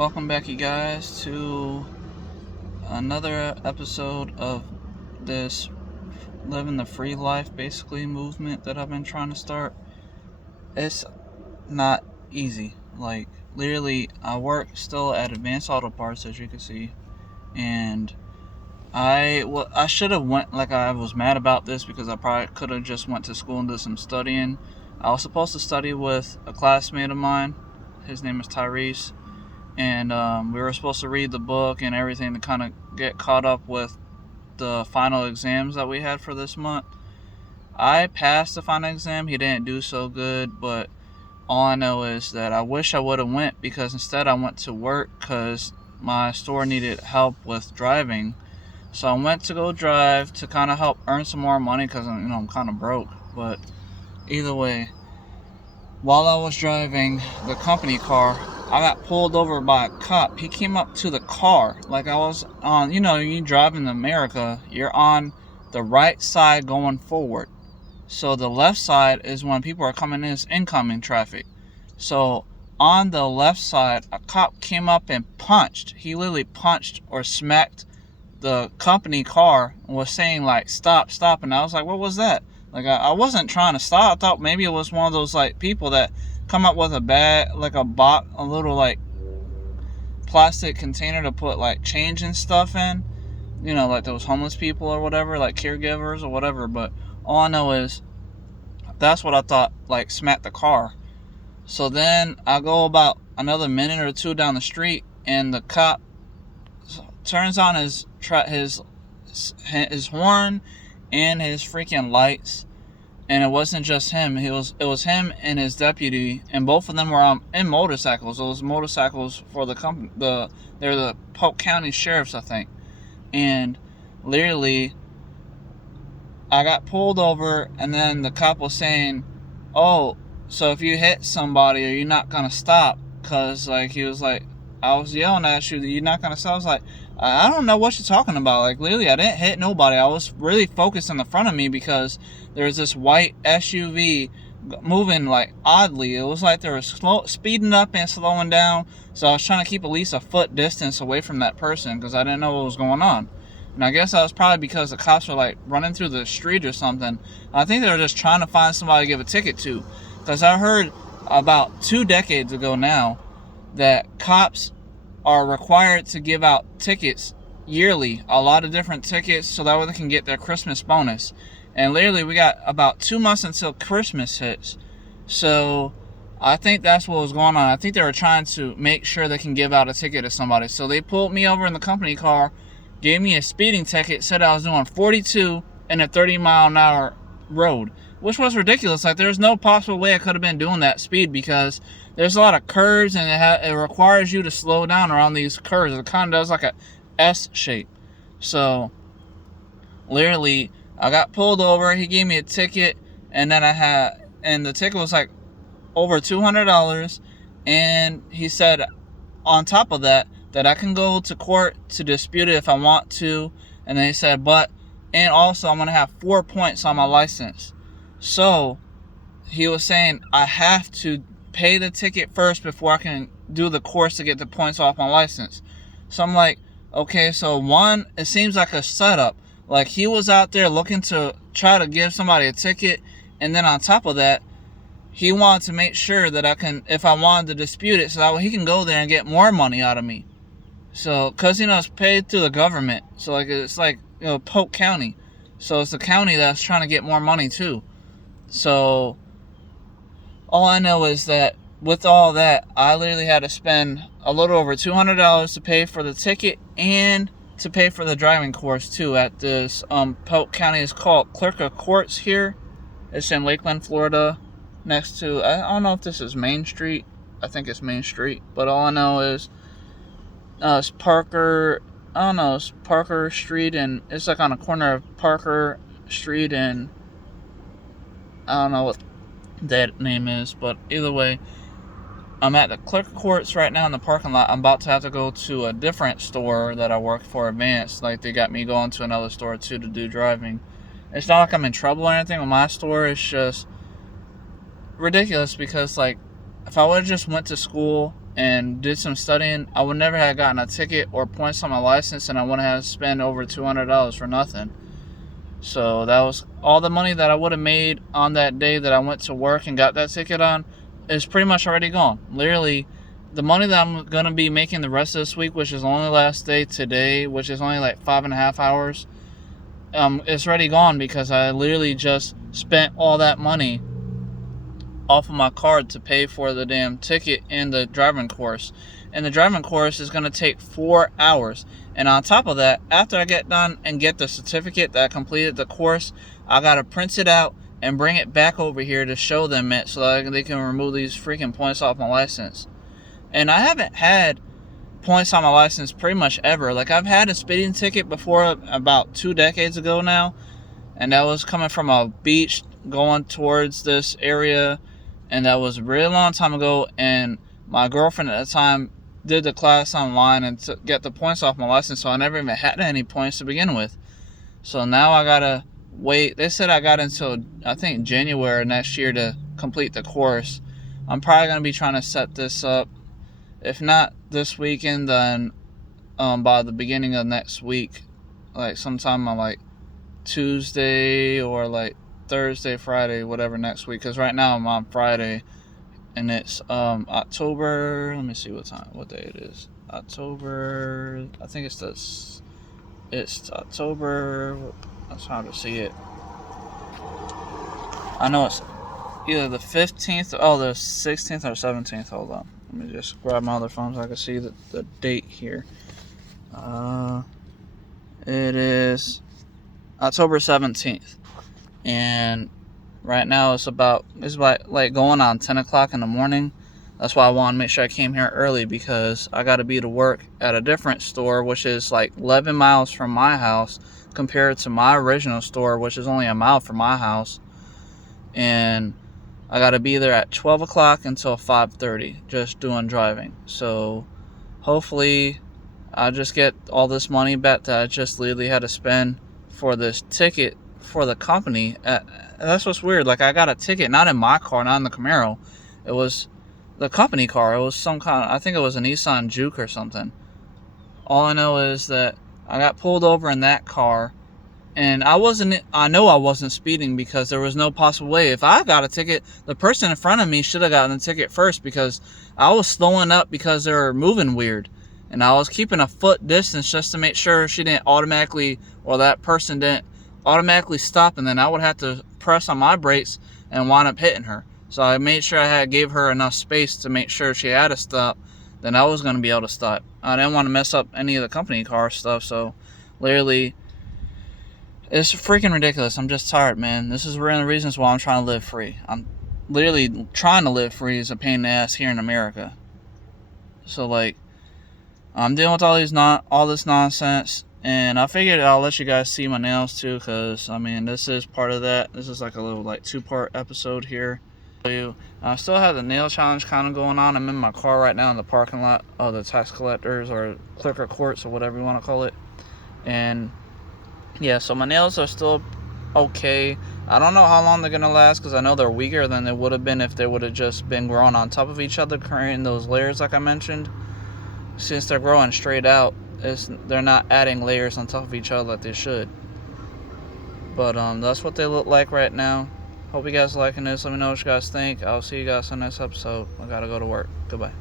Welcome back, you guys, to another episode of this living the free life basically movement that I've been trying to start. It's not easy. Like, literally, I work still at Advanced Auto Parts, as you can see, and I should have went. Like, I was mad about this because I probably could have just went to school and did some studying. I was supposed to study with a classmate of mine. His name is Tyrese, and we were supposed to read the book and everything to kind of get caught up with the final exams that we had for this month. I passed the final exam. He didn't do so good, but all I know is that I wish I would have went, because instead I went to work because my store needed help with driving. So I went to go drive to kind of help earn some more money because I'm kind of broke. But either way, while I was driving the company car, I got pulled over by a cop. He came up to the car. Like, I was on, you drive in America, you're on the right side going forward. So the left side is when people are coming in, it's incoming traffic. So on the left side, a cop came up and punched. He literally punched or smacked the company car and was saying, like, stop, stop. And I was like, what was that? Like, I wasn't trying to stop. I thought maybe it was one of those, like, people that come up with a bag, like a little, like, plastic container to put, like, change and stuff in. Like those homeless people or whatever, like caregivers or whatever. But all I know is that's what I thought, like, smacked the car. So then I go about another minute or two down the street, and the cop turns on his horn and his freaking lights, and it wasn't just him. It was him and his deputy, and both of them were in motorcycles. Those motorcycles for the company. They're the Polk County sheriffs, I think. And literally, I got pulled over, and then the cop was saying, "Oh, so if you hit somebody, are you not gonna stop?" Cause, like, he was like, I was yelling at you that you're not gonna stop. I was like, I don't know what you're talking about. Like, literally, I didn't hit nobody. I was really focused on the front of me because there was this white SUV moving, like, oddly. It was like they were speeding up and slowing down. So I was trying to keep at least a foot distance away from that person because I didn't know what was going on. And I guess that was probably because the cops were, like, running through the street or something. I think they were just trying to find somebody to give a ticket to. Because I heard about 2 decades ago now that cops are required to give out tickets yearly, a lot of different tickets, so that way they can get their Christmas bonus. And literally, we got about 2 months until Christmas hits. So I think that's what was going on. I think they were trying to make sure they can give out a ticket to somebody. So they pulled me over in the company car, gave me a speeding ticket, said I was doing 42 in a 30-mile-an-hour road, which was ridiculous. Like, there's no possible way I could have been doing that speed because there's a lot of curves, and it requires you to slow down around these curves. It kind of does like a S shape. So literally, I got pulled over. He gave me a ticket, and then and the ticket was like over $200. And he said, on top of that I can go to court to dispute it if I want to. And then he said, and also I'm gonna have 4 points on my license. So he was saying I have to pay the ticket first before I can do the course to get the points off my license. So I'm like, okay, so one, it seems like a setup. Like, he was out there looking to try to give somebody a ticket, and then on top of that, he wanted to make sure that I can, if I wanted to dispute it, so that way he can go there and get more money out of me. So, because, it's paid through the government. So, like, it's like, Polk County. So it's the county that's trying to get more money too. So all I know is that with all that, I literally had to spend a little over $200 to pay for the ticket and to pay for the driving course too at this Polk County. Is called Clerk of Courts here. It's in Lakeland, Florida, next to, I don't know if this is Main Street. I think it's Main Street, but all I know is it's Parker. I don't know, it's Parker Street, and it's like on a corner of Parker Street and I don't know what that name is, but either way, I'm at the Clerk Courts right now in the parking lot. I'm about to have to go to a different store that I work for, Advanced. Like, they got me going to another store too to do driving. It's not like I'm in trouble or anything with my store. It's just ridiculous because, like, if I would have just went to school and did some studying, I would never have gotten a ticket or points on my license, and I wouldn't have spent over $200 for nothing. So that was all the money that I would have made on that day that I went to work and got that ticket on is pretty much already gone. Literally, the money that I'm going to be making the rest of this week, which is only last day today, which is only like 5.5 hours, it's already gone because I literally just spent all that money off of my card to pay for the damn ticket and the driving course. And the driving course is going to take 4 hours. And on top of that, after I get done and get the certificate that I completed the course, I got to print it out and bring it back over here to show them it so that they can remove these freaking points off my license. And I haven't had points on my license pretty much ever. Like, I've had a speeding ticket before about 2 decades ago now, and that was coming from a beach going towards this area, and that was a really long time ago. And my girlfriend at the time did the class online and to get the points off my license, so I never even had any points to begin with. So now I gotta wait. They said I got until I think January next year to complete the course. I'm probably gonna be trying to set this up, if not this weekend, then by the beginning of next week, like sometime on like Tuesday or like Thursday, Friday, whatever next week. Because right now I'm on Friday, and it's October. Let me see what day it is. October. I think it's October. That's hard to see it. I know it's either the 15th. Oh, the 16th or 17th. Hold on. Let me just grab my other phone so I can see the date here. It is October 17th, and right now it's like going on 10 o'clock in the morning. That's why I want to make sure I came here early, because I got to be to work at a different store, which is like 11 miles from my house, compared to my original store, which is only a mile from my house. And I got to be there at 12 o'clock until 5:30, just doing driving. So hopefully I just get all this money back that I just literally had to spend for this ticket for the company. That's what's weird. Like, I got a ticket, not in my car, not in the Camaro. It was the company car. It was some kind of, I think it was a Nissan Juke or something. All I know is that I got pulled over in that car, and I know I wasn't speeding, because there was no possible way. If I got a ticket, the person in front of me should have gotten the ticket first, because I was slowing up because they were moving weird. And I was keeping a foot distance just to make sure she didn't automatically, or that person didn't automatically stop, and then I would have to press on my brakes and wind up hitting her. So I made sure I gave her enough space to make sure she had to stop, then I was going to be able to stop. I didn't want to mess up any of the company car stuff, so literally, it's freaking ridiculous. I'm just tired, man. This is one of the reasons why I'm trying to live free. I'm literally trying to live free is a pain in the ass here in America. So, like, I'm dealing with all this nonsense, and I figured I'll let you guys see my nails too, because I mean, this is part of that. This is like a little like 2-part episode here. I still have the nail challenge kind of going on. I'm in my car right now in the parking lot of the tax collectors or clerk of courts or whatever you want to call it. And yeah, so my nails are still okay. I don't know how long they're gonna last, because I know they're weaker than they would have been if they would have just been growing on top of each other, creating those layers like I mentioned. Since they're growing straight out, they're not adding layers on top of each other like they should. But that's what they look like right now. Hope you guys are liking this. Let me know what you guys think. I'll see you guys on the next episode. I gotta go to work. Goodbye.